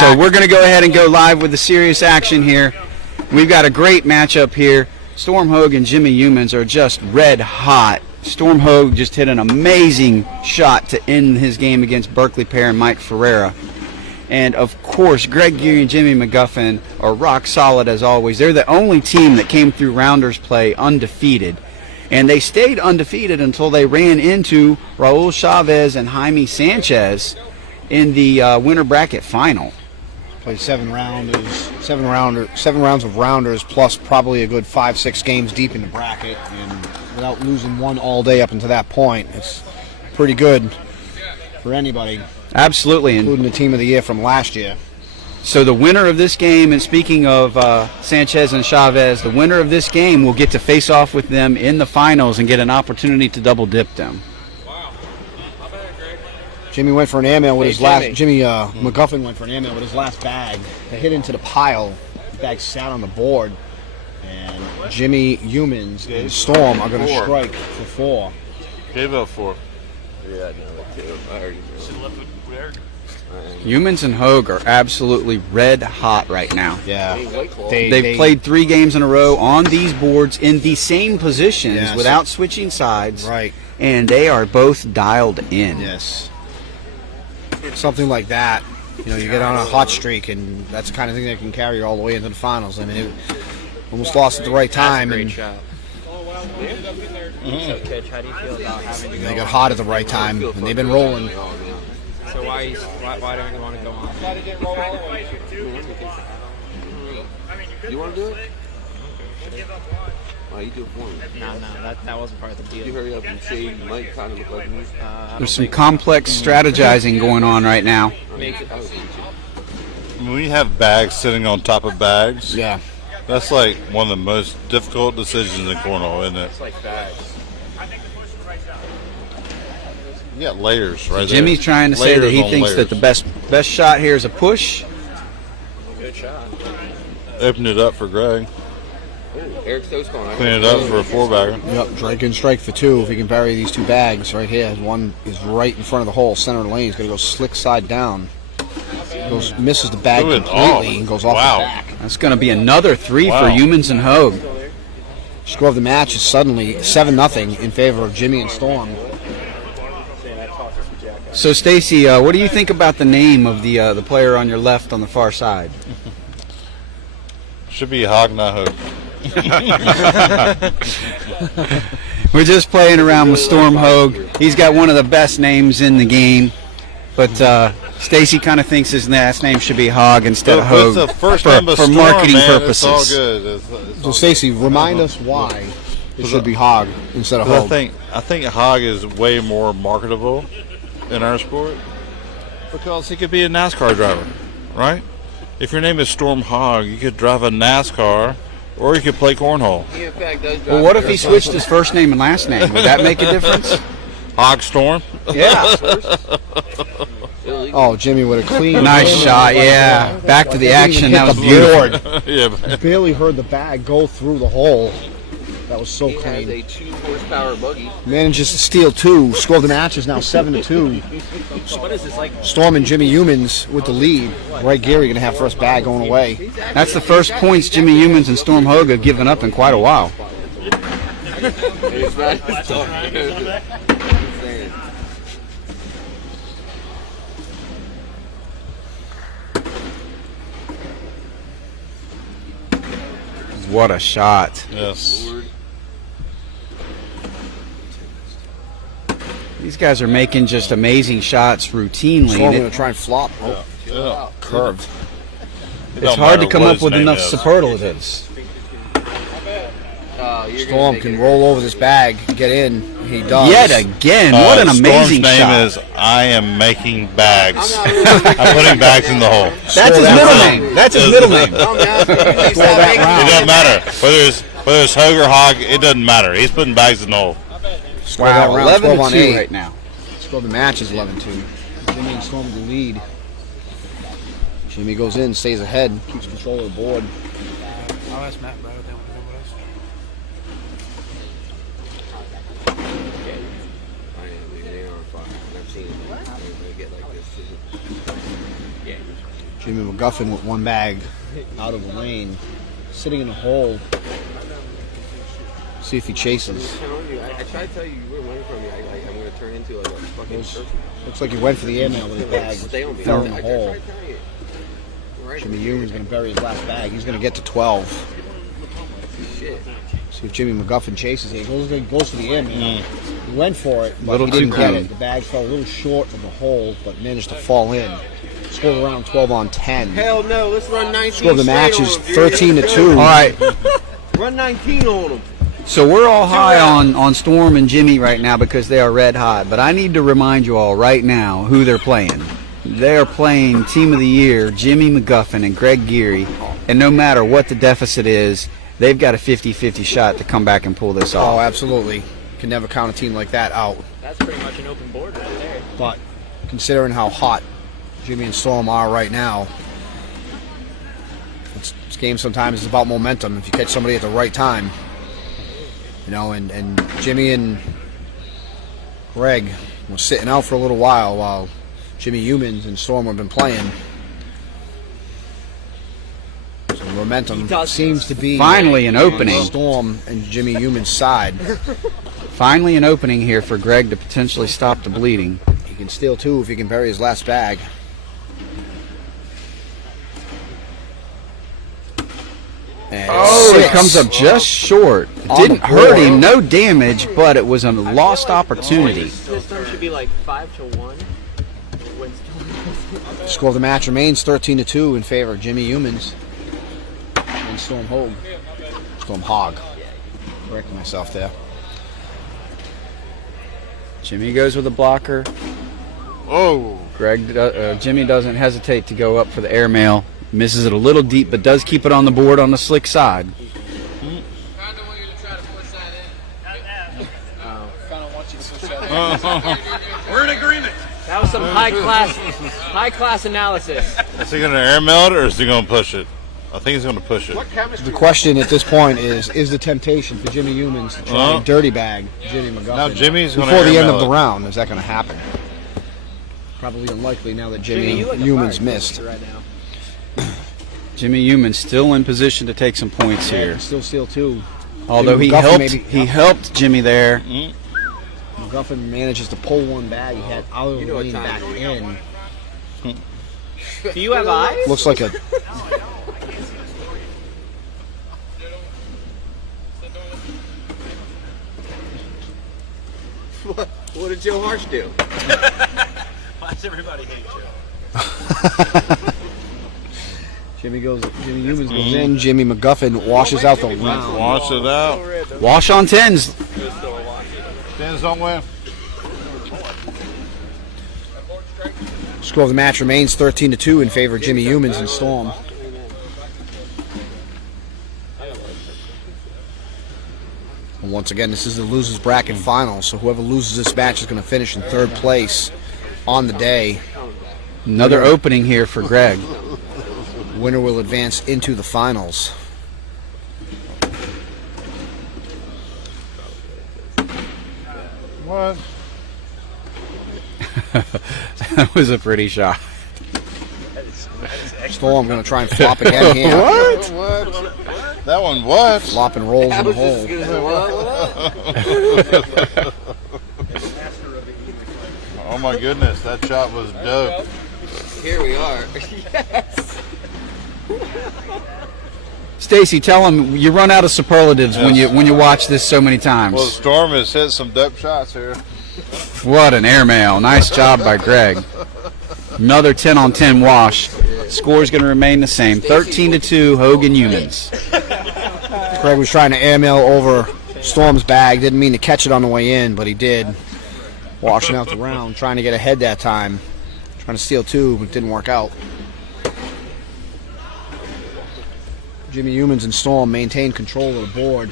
So we're going to go ahead and go live with the serious action here. We've got a great matchup here. Storm Hogg and Jimmy Youmans are just red hot. Storm Hogg just hit an amazing shot to end his game against Berkeley Pear and Mike Ferreira. And of course, Greg Geary and Jimmy McGuffin are rock solid as always. They're the only team that came through rounders play undefeated. And they stayed undefeated until they ran into Raul Chavez and Jaime Sanchez in the winter bracket final. Played 7 rounds of rounders, plus probably a good 5-6 games deep in the bracket, and without losing one all day up until that point. It's pretty good for anybody. Absolutely, including the team of the year from last year. So the winner of this game, and speaking of Sanchez and Chavez, the winner of this game will get to face off with them in the finals and get an opportunity to double dip them. Jimmy went for an airmail with his last. Jimmy McGuffin went for an airmail with his last bag. They hit into the pile. The bag sat on the board, and Jimmy Youmans and Storm are going to strike for 4. Gave up 4. Yeah, no, I already know. Youmans and Hogg are absolutely red hot right now. Yeah, they've played 3 games in a row on these boards in the same positions without switching sides. Right, and they are both dialed in. Yes. Something like that, you know, you get on a hot streak, and that's the kind of thing that can carry you all the way into the finals. I mean, it almost lost at the right time. Great and shot. So, Kitch, how do you feel about having to go? They got hot at the right time, and they've been rolling. So why don't you want to go on? You want to do it? Oh, you do it for me. No, that wasn't part of the deal. You hurry up and say you might kind of look like me. There's some complex strategizing going on right now. When you have bags sitting on top of bags, yeah, that's like one of the most difficult decisions in cornhole, isn't it? It's like bags. You got layers right there. Jimmy's trying to say that he thinks that the best shot here is a push. Good shot. Open it up for Greg. Eric's toast going. Clean it up for a 4-bagger. Yep, Drake can strike for 2 if he can bury these 2 bags right here. One is right in front of the hole, center of the lane. He's going to go slick side down. Misses the bag completely and goes off the back. That's going to be another 3 for Youmans and Hogg. Score of the match is suddenly 7-0 in favor of Jimmy and Storm. So, Stacy, what do you think about the name of the player on your left on the far side? Should be Hogg, not Hogg. We're just playing around with Storm Hogg. He's got one of the best names in the game, but Stacy kind of thinks his last name should be Hogg instead of Hogg for marketing purposes. It's all good. So, Stacy, remind us why it should be Hogg instead of Hogg. I think Hogg is way more marketable in our sport because he could be a NASCAR driver, right? If your name is Storm Hogg, you could drive a NASCAR, or you could play cornhole. He in fact does drive. Well, what if he switched his first name and last name? Would that make a difference? Hogg Storm? Yeah. Oh, Jimmy with a clean. Nice shot, yeah. Back to the action. That was beautiful. Yeah, barely heard the bag go through the hole. That was so He clean. has a 2-horsepower buggy. Manages to steal 2. Score of the match is now 7-2. What is this like? Storm and Jimmy Youmans with the lead. Greg Geary going to have first bag going away. That's the first points Jimmy Youmans and Storm Hogg have given up in quite a while. What a shot. yes. These guys are making just amazing shots routinely. Storm going to try and flop. Oh, Yeah. curved. It's hard to come up with enough superlatives. Storm can roll over this bag and get in. He does. Yet again, what an amazing Storm's shot. name is I am making bags. I'm putting bags in the hole. That's his middle name. That's his middle name. It doesn't matter whether it's Hogg or Hogg. It doesn't matter. He's putting bags in the hole. Wow, 11-2 right now. Score the match is 11-2. Jimmy and Storm the lead. Jimmy goes in, stays ahead, keeps control of the board. I'll ask Matt about it. They want to go with us. Jimmy McGuffin with one bag out of the lane, sitting in a hole. See if he chases. I'm telling you, I tried to tell you were running from me. I'm going to turn into like a fucking person. Looks like he went for the airmail with his bag. Stay on me. Fell in the I hole. tried telling you. Right. Jimmy Youmans going to bury his last bag. He's going to get to 12. Shit. See if Jimmy McGuffin chases it. He goes for the airmail. He went for it, but Little he didn't too get clean. it. The bag fell a little short of the hole, but managed to fall in. Scored around 12 on 10. Hell no, let's run 19 Score of the match straight is on him, Geary. 13 to Let's 2. go. All right. Run 19 on him. So we're all high on Storm and Jimmy right now because they are red hot. But I need to remind you all right now who they're playing. They are playing Team of the Year, Jimmy McGuffin and Greg Geary. And no matter what the deficit is, they've got a 50-50 shot to come back and pull this Oh, off. absolutely. Can never count a team like that out. That's pretty much an open board right there. But considering how hot Jimmy and Storm are right now, this game sometimes is about momentum. If you catch somebody at the right time, you know, and Jimmy and Greg were sitting out for a little while Jimmy Youmans and Storm have been playing. So momentum seems to be Finally an on opening. Storm and Jimmy Youmans' side. Finally an opening here for Greg to potentially stop the bleeding. He can steal two if he can bury his last bag. And Oh, it six. comes up just short. It On didn't the hurt board. him, no damage, but it was a lost opportunity. System should be like 5-1. When Score of the match remains 13 to 2 in favor of Jimmy Youmans and Storm Hogg. Storm Hogg. Correcting myself there. Jimmy goes with a blocker. Oh, Jimmy doesn't hesitate to go up for the airmail. Misses it a little deep, but does keep it on the board on the slick side. We're in agreement. That was some high class analysis. is he going to airmail it or is he going to push it? I think he's going to push it. The question at this point is the temptation for Jimmy Youmans to try and dirty bag Jimmy McGuffin Now Jimmy's going to before the end airmail of the it. round? Is that going to happen? Probably unlikely now that Jimmy you look Youmans missed. right now. Jimmy Youmans still in position to take some points He here. can still steal two. Although he McGuffin helped Jimmy there. McGuffin manages to pull one bag. He had out of the know what lane time back it in. Do you have eyes? Looks like a What did Joe Harsh do? Why does everybody hate Joe? Jimmy Youmans goes in. Jimmy McGuffin washes out the round. Wash it out. Wash on tens. Stands don't win. Score of the match remains 13 to 2 in favor of Jimmy Youmans and Storm. And once again, this is the losers bracket final, so whoever loses this match is going to finish in third place on the day. Another opening here for Greg. Winner will advance into the finals. What? That was a pretty shot. Storm going to try and flop again here. What? That one what? Flop and rolls in the hole. Oh my goodness, that shot was dope. Here we are. Yes. Stacy, tell him you run out of superlatives when you watch this so many times. Well, Storm has hit some dope shots here. What an airmail. Nice job by Greg. Another 10 on 10 wash. Score's going to remain the same. 13 to 2, Hogg and Youmans. Greg was trying to airmail over Storm's bag. Didn't mean to catch it on the way in, but he did. Washing out the round, trying to get ahead that time. Trying to steal two, but it didn't work out. Jimmy Youmans and Storm maintain control of the board.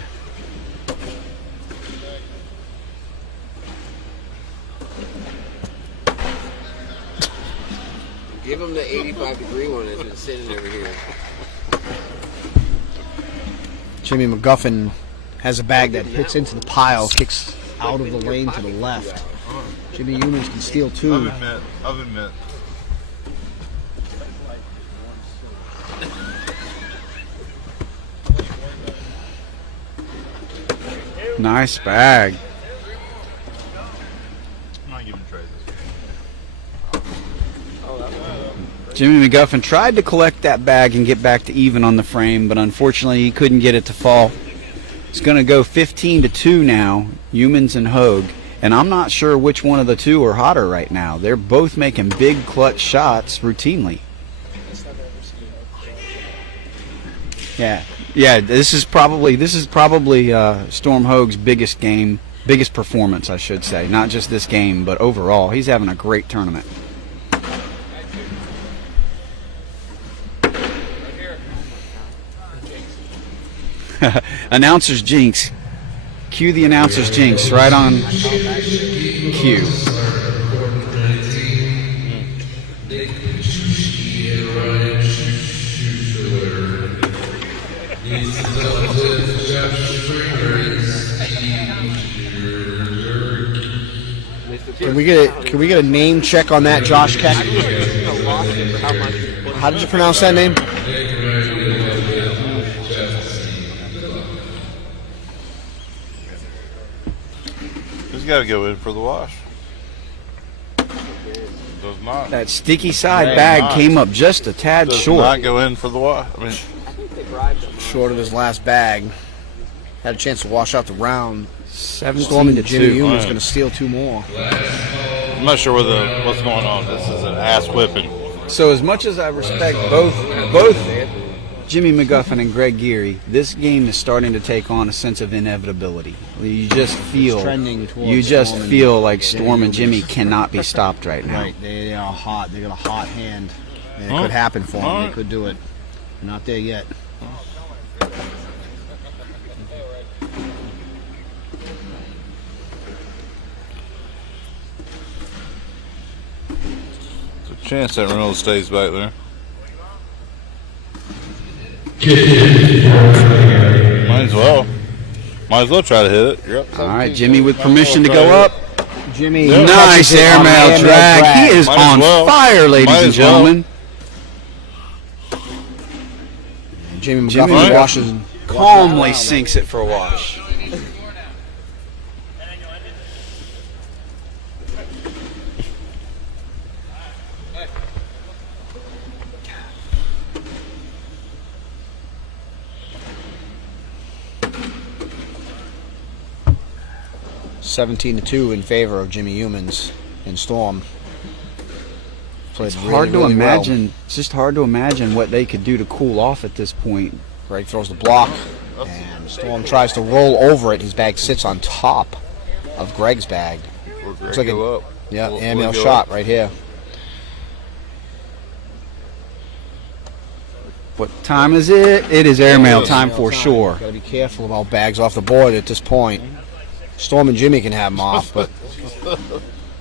Give him the 85-degree one that's been sitting over here. Jimmy McGuffin has a bag that hits into the pile, kicks out of the lane to the left. Jimmy Youmans can steal two. Oven mitt. Nice bag. Jimmy McGuffin tried to collect that bag and get back to even on the frame, but unfortunately he couldn't get it to fall. It's going to go 15-2 now, Youmans and Hogg, and I'm not sure which one of the two are hotter right now. They're both making big clutch shots routinely. Yeah. This is probably Storm Hogg's biggest performance, I should say. Not just this game, but overall, he's having a great tournament. Announcer's jinx. Cue the announcer's jinx right on cue. Can we get a name check on that, Josh Keck? How did you pronounce that name? He's got to go in for the wash. Does not. That sticky side bag came up just a tad short. Does not go in for the wash. I mean, Short of his last bag. Had a chance to wash out the round. 17-2. Jimmy Youmans going to steal 2 more. I'm not sure what's going on. This is an ass whipping. So as much as I respect both Jimmy McGuffin and Greg Geary, this game is starting to take on a sense of inevitability. You just feel like Storm and Jimmy cannot be stopped right now. Right, they are hot. They got a hot hand. And it could happen for them. They could do it. They're not there yet. Chance that Reynolds stays back there. Might as well try to hit it. You're up. All right, Jimmy with permission to go up. Jimmy, Nice airmail drag. He is on fire, ladies and gentlemen. Jimmy McGuffin washes calmly sinks it for a wash. (17-2) in favor of Jimmy Youmans and Storm. It's hard to imagine. It's just hard to imagine what they could do to cool off at this point. Greg throws the block, and Storm tries to roll over it. His bag sits on top of Greg's bag. Looks like airmail shot right here. What time is it? It is airmail time for sure. Got to be careful about bags off the board at this point. Storm and Jimmy can have them off, but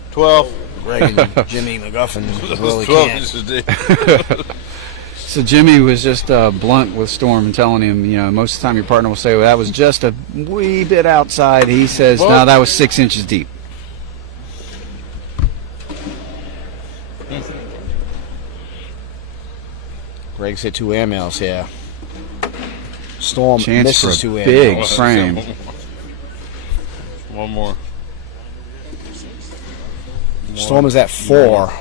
12. Greg and Jimmy McGuffin really can't. So Jimmy was just blunt with Storm and telling him, most of the time your partner will say, well, that was just a wee bit outside. He says, no, that was 6 inches deep. Greg's hit 2 airmails here. Storm Chance misses for 2 a big airmails. frame. One more. Storm is at 4.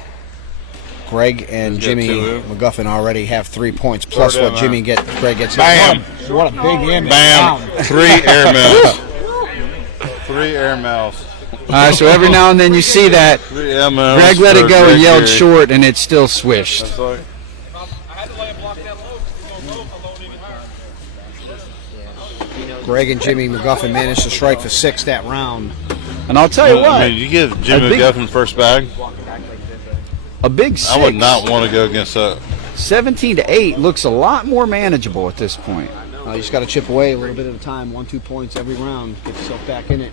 Greg and Jimmy McGuffin already have 3 points, plus what Greg gets. Bam! What a big airmail. Bam! 3 airmails. 3 airmails. All right, so every now and then you see that. 3 airmails. Greg let it go and yelled short, and it still swished. Greg and Jimmy McGuffin managed to strike for 6 that round. And I'll tell you what. I mean, you give Jimmy McGuffin first bag. A big 6. I would not want to go against that. 17-8 looks a lot more manageable at this point. You just got to chip away a little bit at a time, 1-2 points every round, get yourself back in it.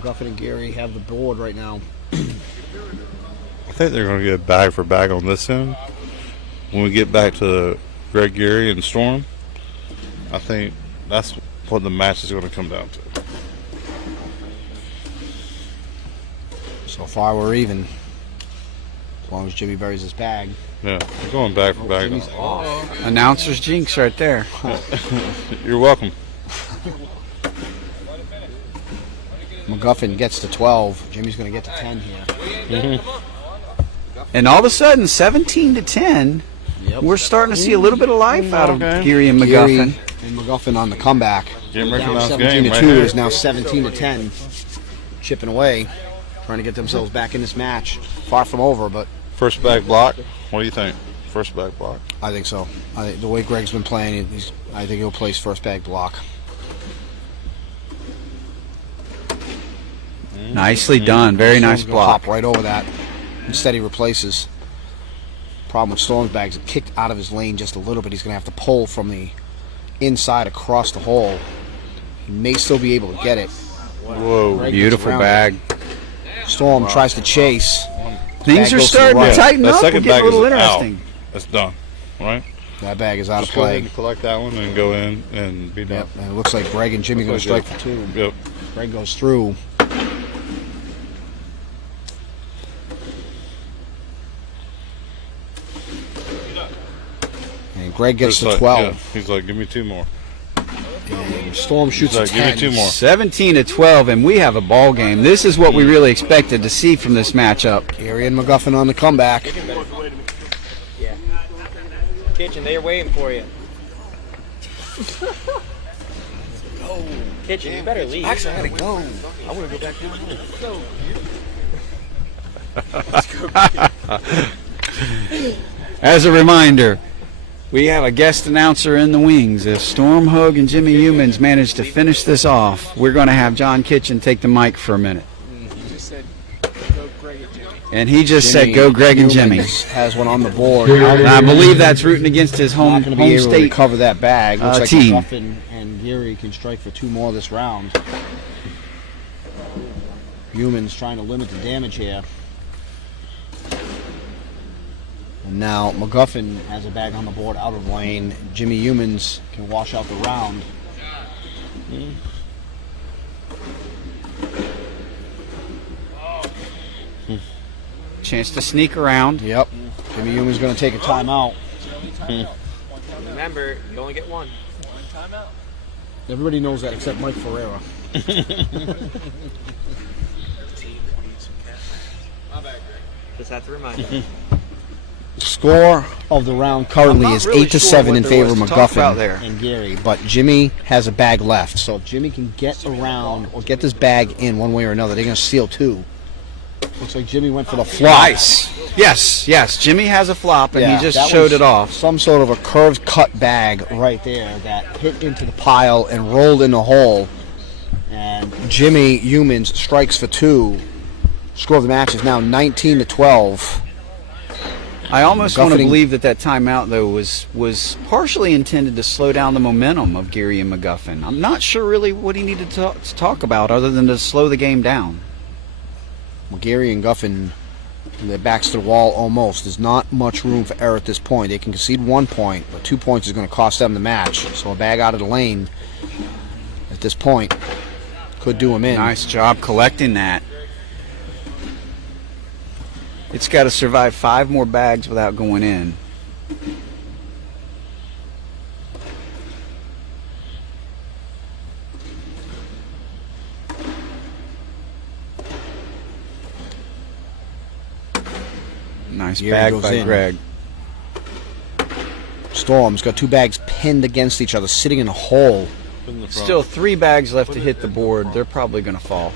McGuffin and Geary have the board right now. I think they're going to get bag for bag on this end. When we get back to Greg Geary and Storm, I think that's what the match is going to come down to. So far, we're even. As long as Jimmy buries his bag. Yeah, we're going back for back. Jimmy's off. Announcer's jinx right there. You're welcome. McGuffin gets to 12. Jimmy's going to get to 10 here. And all of a sudden, 17 to 10, we're starting to see a little bit of life out of Geary and Geary McGuffin. and McGuffin on the comeback. Game Down recognized 17 game to right 2 here. is now 17 to 10. Chipping away, trying to get themselves back in this match. Far from over, but First back block. What do you think? First back block. I think so. The way Greg's been playing, I think he'll place first bag block. Nicely done. Very nice Storm's gonna block. Hop right over that. Instead, he replaces. Problem with Storm's bags, it kicked out of his lane just a little bit. He's going to have to pull from the inside across the hole. He may still be able to get it. Whoa. Greg Beautiful gets around bag. it. Storm tries to chase. Things Bag are goes to the starting to right. tighten That up and second get a bag little is out. interesting. That's done. Right? That bag is out Just of go ahead play. and collect that one and go in and be done. Yep, and it looks like Greg and Jimmy going to Looks strike like for 2. Yep. Greg goes through. And Greg gets Just to like, 12. yeah. He's like, give me 2 more. And Storm shoots He's like, a give 10. me 2 more. 17 to 12, and we have a ball game. This is what we really expected to see from this matchup. Geary and McGuffin on the comeback. Yeah. Kitchen, they're waiting for you. Kitchen, you better leave. Actually, I gotta go. I want to go back down. As a reminder, we have a guest announcer in the wings. If Storm, Hogg, and Jimmy Youmans manage to finish this off, we're going to have John Kitchen take the mic for a minute. And he just said, "Go, Greg and Jimmy." Youmans has one on the board. I believe that's rooting against his Not home going to be able to state. recover that bag. Looks like team. McGuffin and Geary can strike for 2 more this round. Youmans trying to limit the damage here. And now McGuffin has a bag on the board out of lane. Jimmy Youmans can wash out the round. Chance to sneak around. Yep. Jimmy Youmans going to take a timeout. Remember, you only get one. Everybody knows that except Mike Ferreira. Just have to remind you. Score of the round currently I'm not is really 8 to sure 7 what in there favor was of to talk McGuffin about there. and Geary, but Jimmy has a bag left. So if Jimmy can get around or get this bag in one way or another, they're going to steal 2. Looks like Jimmy went for the flop. Nice. Yes. Jimmy has a flop, and Yeah, he just that showed was it off. Some sort of a curved cut bag right there that hit into the pile and rolled in the hole. And Jimmy Youmans strikes for 2. Score of the match is now 19 to 12. I almost want to McGuffin- believe that timeout, though, was partially intended to slow down the momentum of Geary and McGuffin. I'm not sure really what he needed to talk about other than to slow the game down. Well, Geary and Guffin, their backs to the wall almost. There's not much room for error at this point. They can concede 1 point, but 2 points is going to cost them the match. So a bag out of the lane at this point could do them in. Nice job collecting that. It's got to survive 5 more bags without going in. Nice Geary bag goes by in. Greg. Storm's got 2 bags pinned against each other, sitting in a hole. Put in the front. Still 3 bags left to hit the board. They're probably going to fall.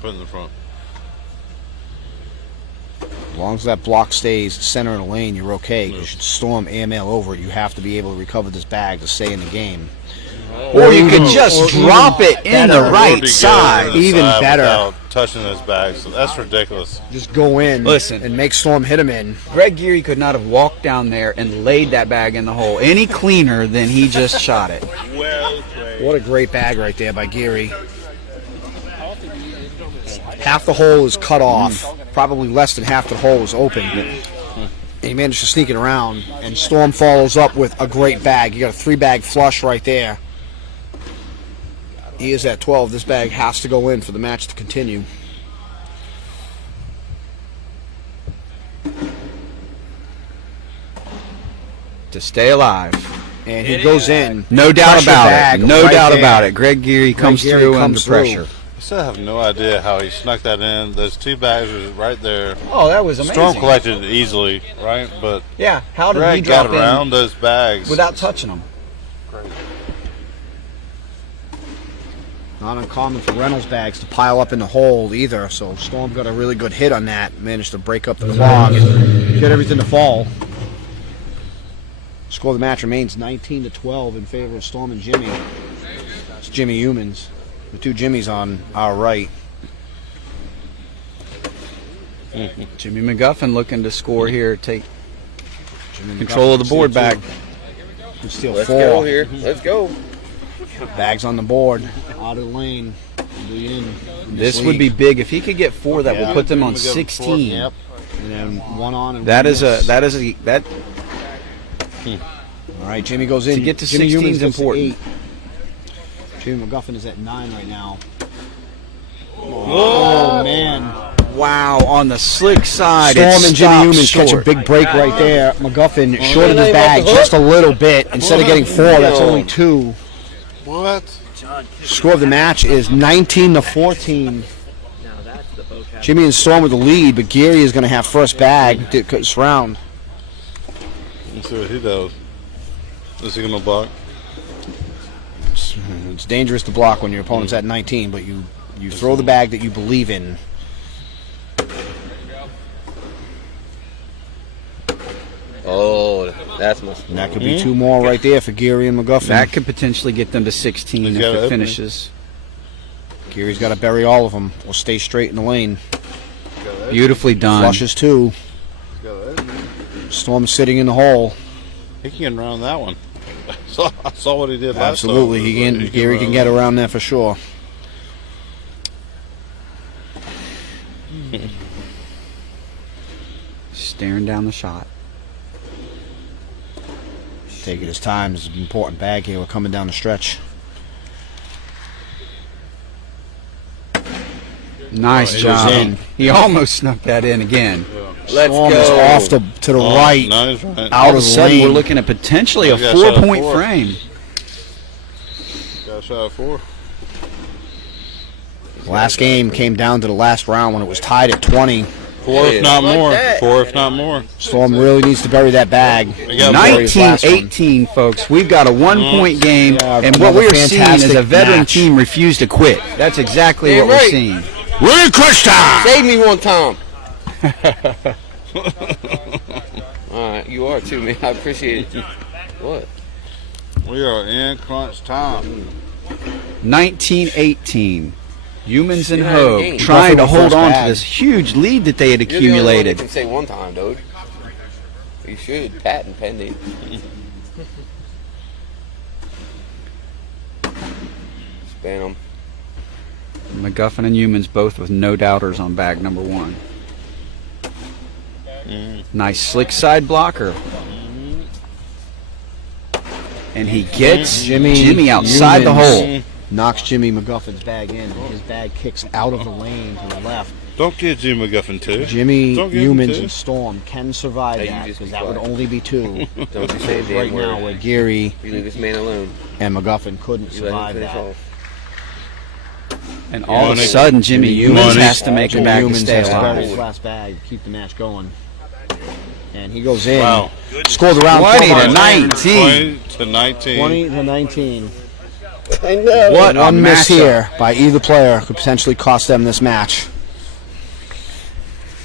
Put in the front. As long as that block stays center of the lane, you're okay. You should Storm AML over it. You have to be able to recover this bag to stay in the game. Or you could just drop it in the Or right to go side. to the Even side better. without touching his bag. So that's ridiculous. Just go in Listen. and make Storm hit him in. Greg Geary could not have walked down there and laid that bag in the hole any cleaner than he just shot it. Well played. What a great bag right there by Geary. Half the hole is cut off. Probably less than half the hole is open. And he managed to sneak it around. And Storm follows up with a great bag. You got a 3-bag flush right there. He is at 12. This bag has to go in for the match to continue. to stay alive. And he goes in. No doubt Pressure about bag it. No right doubt there. about it. Greg Geary comes Geary through comes under through. pressure. I still have no idea how he snuck that in. Those 2 bags were right there. Oh, that was amazing. Storm collected it easily, right? But Yeah, how did he Greg drop got around those bags. without touching them? Not uncommon for Reynolds bags to pile up in the hole either, so Storm got a really good hit on that. Managed to break up the clog and get everything to fall. Score of the match remains 19-12 in favor of Storm and Jimmy. It's Jimmy Youmans. The 2 Jimmys on our right. Jimmy McGuffin looking to score here, take Jimmy control of the McGuffin board back. can steal Let's 4. go here. Let's go. Bags on the board. Out of the lane. Be in This would be big if he could get 4. That Yeah. will put them on McGuffin 4, 16. Yep. And then 1 on and That one is miss. that. All right, Jimmy goes in. To get to Jimmy 16 Youmans is gets to important. 8. Jimmy McGuffin is at 9 right now. Oh, man. Wow, on the slick side. Storm it and Jimmy stops Youmans catch a short. big break right there. McGuffin shorted man, his off bag the hook. just a little bit. Instead of getting 4, that's only 2. What? Score of the match is 19-14. Now that's the vocab. Jimmy and Storm with the lead, but Geary is going to have first bag this round. Let's see what he does. Is he going to block? It's dangerous to block when your opponent's at 19, but you throw the bag that you believe in. Oh, that's my. And that could be 2 more right there for Geary and McGuffin. That could potentially get them to 16 He's if got it it open. finishes. Geary's got to bury all of them or stay straight in the lane. Beautifully done. Flushes 2. Storm sitting in the hole. He can get around that one. I saw what he did last Absolutely, time. he can. Geary can get around there for sure. Staring down the shot. Taking his time. This is an important bag here. We're coming down the stretch. Nice he job. was in. He almost snuck that in again. Let's Storm go. is off to the right. Nice, right. Out All of a of the sudden, lane. we're looking at potentially a He's got a shot at 4-point 4. frame. Got a shot at 4. Last game came down to the last round when it was tied at 20. 4 if not like more. that. 4 if not more. Storm really needs to bury that bag. He got Bury his last one. 19-18, folks. We've got a 1-point game, Yeah, and what another we're seeing is a fantastic veteran match. team refuse to quit. That's exactly Damn what we're right. seeing. We're in crunch time. Save me one time. All right, you are too, man. I appreciate it. What? We are in crunch time. 19-18. Youmans and You're not in the Hogg game. trying to Buffalo hold first on to bag. this huge lead that they had You're the only one that accumulated. can say one time, dude. You should. Patent pending. Span them. McGuffin and Youmans both with no doubters on bag number 1. Nice slick side blocker. And he gets Jimmy outside the Youmans hole. Knocks Jimmy McGuffin's bag in. His bag kicks out of the lane to the left. Don't get Jimmy McGuffin too. Jimmy, Don't give him Youmans, two. and Storm can survive Hey, you that just because be that would quiet. only be 2. Don't you say a damn Right word. now, where Geary You leave this man alone. and McGuffin couldn't You let him survive finish that. off. And all of a Money. sudden, Jimmy Youmans Money. has to make a Jimmy bag to Youmans stay has to bury alive. his last bag to keep the match going. And he goes in. Wow. Scored around 20 to 12. 19. 20 to 19. 20 to 19. I know. What a One miss matchup. here by either player could potentially cost them this match.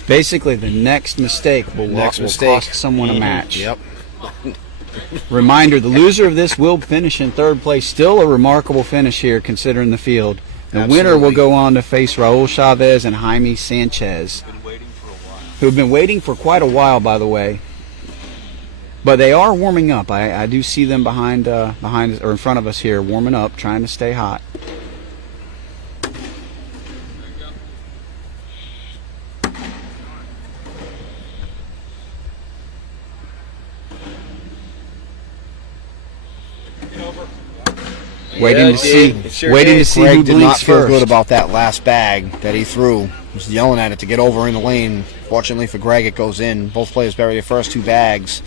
Basically, the next mistake will cost someone a match. Yep. Reminder, the loser of this will finish in 3rd place. Still a remarkable finish here considering the field. The winner will Absolutely. go on to face Raul Chavez and Jaime Sanchez, who have been waiting for quite a while, by the way. But they are warming up. I do see them behind or in front of us here, warming up, trying to stay hot. Waiting to see, waiting to see Greg who did not blinks feel first. good about that last bag that he threw. He was yelling at it to get over in the lane. Fortunately for Greg, it goes in. Both players bury their first 2 bags.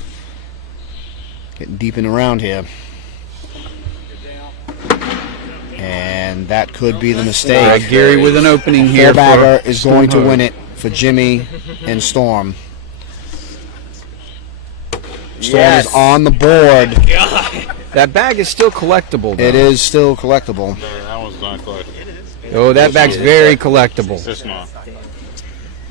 Getting deep in the round here. And that could be the mistake. Geary with an opening here. Four-bagger is going to win it for Jimmy and Storm. Storm is on the board. That bag is still collectible, though. It is still collectible. That one's not collectible. Oh, that bag's very collectible. It's not.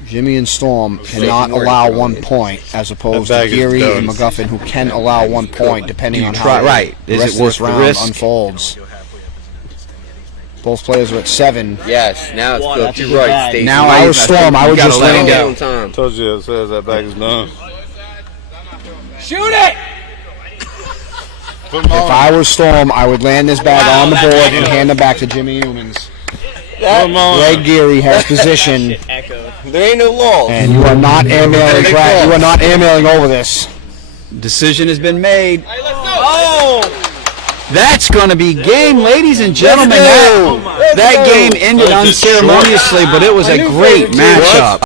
Jimmy and Storm cannot allow 1 point, as opposed to That bag is Geary and done. McGuffin, who can allow 1 point, depending on how right. the Is rest it of this worth the round risk? unfolds. Both players are at 7. Yes, now it's good. That's a You're good right, bag. Stacey. Now If I was Storm, I would gotta just let let it him go. go. Time. Told you it says that bag is done. Shoot it! If I was Storm, I would land this bag on the board and hand it back to Jimmy Youmans. Greg Geary has position, There ain't no law. and you are not airmailing. You are not airmailing over this. Decision has been made. That's going to be game, ladies and gentlemen. That game ended unceremoniously, but it was a great matchup.